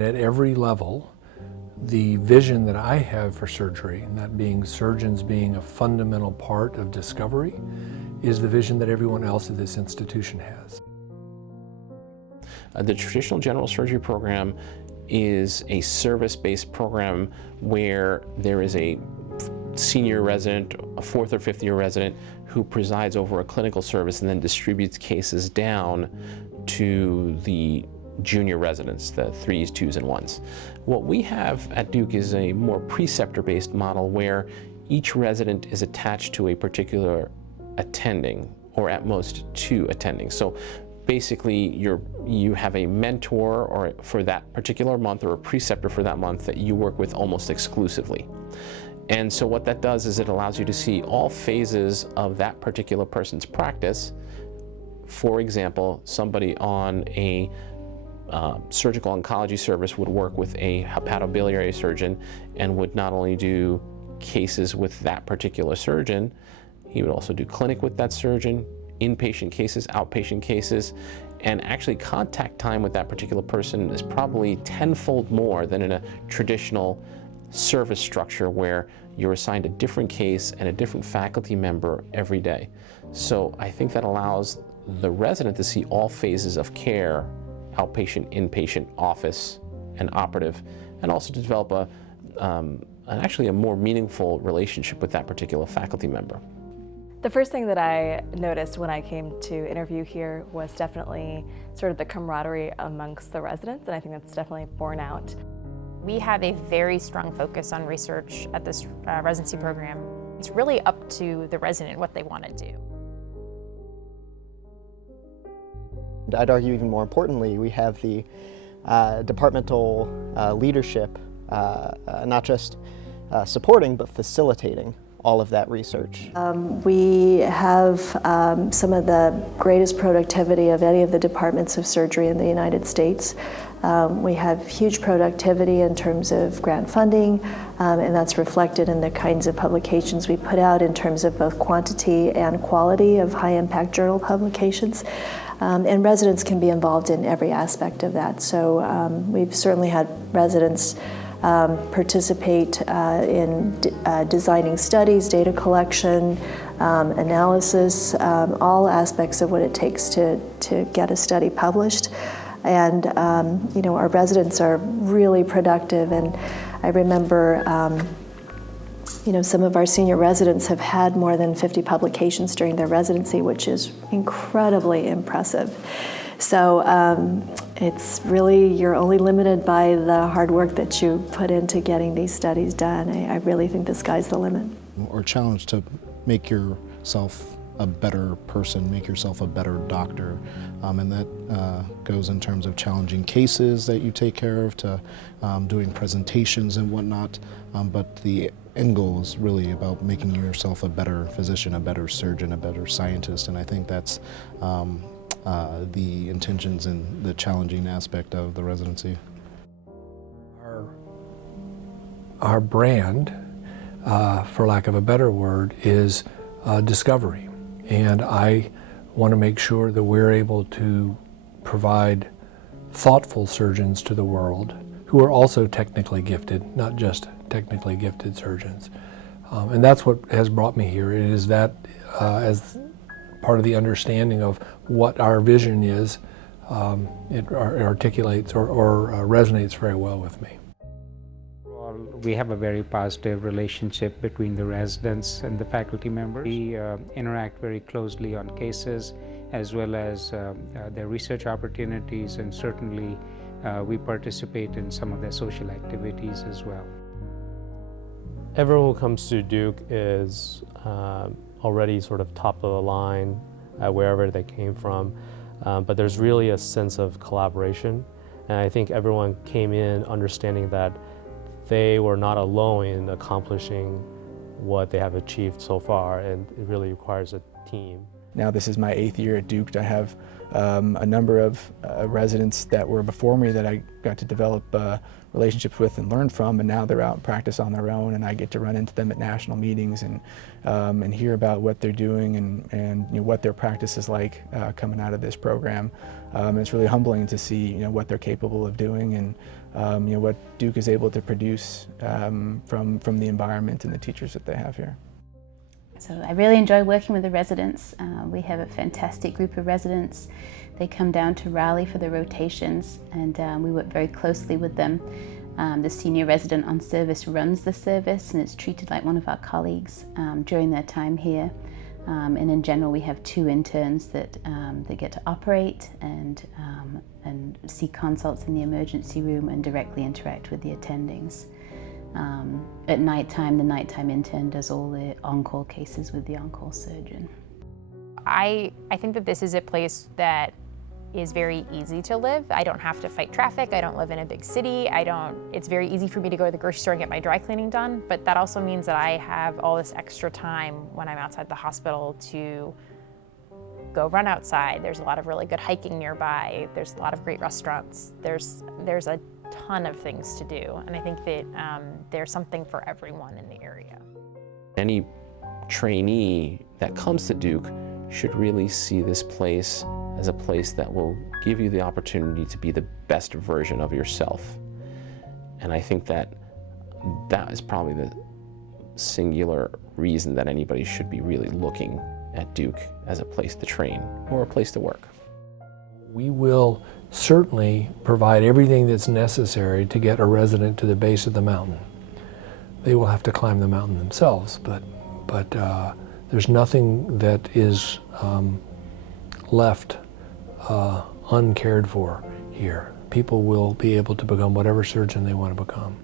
At every level, the vision that I have for surgery, and that being surgeons being a fundamental part of discovery, is the vision that everyone else at this institution has. The traditional general surgery program is a service-based program where there is a senior resident, a fourth or fifth year resident, who presides over a clinical service and then distributes cases down to the junior residents, the 3s, 2s, and 1s. What we have at Duke is a more preceptor-based model where each resident is attached to a particular attending, or at most 2 attending. So basically you have a mentor or for that particular month, or a preceptor for that month, that you work with almost exclusively. And so what that does is it allows you to see all phases of that particular person's practice. For example, somebody on a surgical oncology service would work with a hepatobiliary surgeon and would not only do cases with that particular surgeon, he would also do clinic with that surgeon, inpatient cases, outpatient cases, and actually contact time with that particular person is probably tenfold more than in a traditional service structure where you're assigned a different case and a different faculty member every day. So I think that allows the resident to see all phases of care, outpatient, inpatient, office, and operative, and also to develop actually a more meaningful relationship with that particular faculty member. The first thing that I noticed when I came to interview here was definitely sort of the camaraderie amongst the residents, and I think that's definitely borne out. We have a very strong focus on research at this residency program. It's really up to the resident what they want to do. I'd argue even more importantly, we have the departmental leadership not just supporting but facilitating all of that research. We have some of the greatest productivity of any of the departments of surgery in the United States. We have huge productivity in terms of grant funding, and that's reflected in the kinds of publications we put out in terms of both quantity and quality of high-impact journal publications. And residents can be involved in every aspect of that. So we've certainly had residents participate in designing studies, data collection, analysis, all aspects of what it takes to get a study published. And you know, our residents are really productive, and I remember you know, some of our senior residents have had more than 50 publications during their residency, which is incredibly impressive. So it's really, you're only limited by the hard work that you put into getting these studies done. I really think the sky's the limit. Or challenge to make yourself a better person, make yourself a better doctor. And that goes in terms of challenging cases that you take care of, to doing presentations and whatnot. But the end goal is really about making yourself a better physician, a better surgeon, a better scientist. And I think that's the intentions and the challenging aspect of the residency. Our brand, for lack of a better word, is discovery. And I want to make sure that we're able to provide thoughtful surgeons to the world who are also technically gifted, not just technically gifted surgeons. And that's what has brought me here. It is that as part of the understanding of what our vision is, it articulates or resonates very well with me. We have a very positive relationship between the residents and the faculty members. We interact very closely on cases as well as their research opportunities, and certainly we participate in some of their social activities as well. Everyone who comes to Duke is already sort of top of the line wherever they came from, but there's really a sense of collaboration, and I think everyone came in understanding that they were not alone in accomplishing what they have achieved so far, and it really requires a team. Now this is my 8th year at Duke. I have a number of residents that were before me that I got to develop relationships with and learn from, and now they're out in practice on their own, and I get to run into them at national meetings and hear about what they're doing and you know, what their practice is like coming out of this program. It's really humbling to see what they're capable of doing and what Duke is able to produce from the environment and the teachers that they have here. So I really enjoy working with the residents. We have a fantastic group of residents. They come down to Raleigh for the rotations, and we work very closely with them. The senior resident on service runs the service and is treated like one of our colleagues during their time here. And in general, we have 2 interns that get to operate and see consults in the emergency room and directly interact with the attendings. At nighttime, the nighttime intern does all the on-call cases with the on-call surgeon. I think that this is a place that is very easy to live. I don't have to fight traffic. I don't live in a big city. It's very easy for me to go to the grocery store and get my dry cleaning done, but that also means that I have all this extra time when I'm outside the hospital to go run outside. There's a lot of really good hiking nearby. There's a lot of great restaurants. There's a ton of things to do, and I think that there's something for everyone in the area. Any trainee that comes to Duke should really see this place as a place that will give you the opportunity to be the best version of yourself. And I think that is probably the singular reason that anybody should be really looking at Duke as a place to train or a place to work. We will certainly provide everything that's necessary to get a resident to the base of the mountain. They will have to climb the mountain themselves, but there's nothing that is left uncared for here. People will be able to become whatever surgeon they want to become.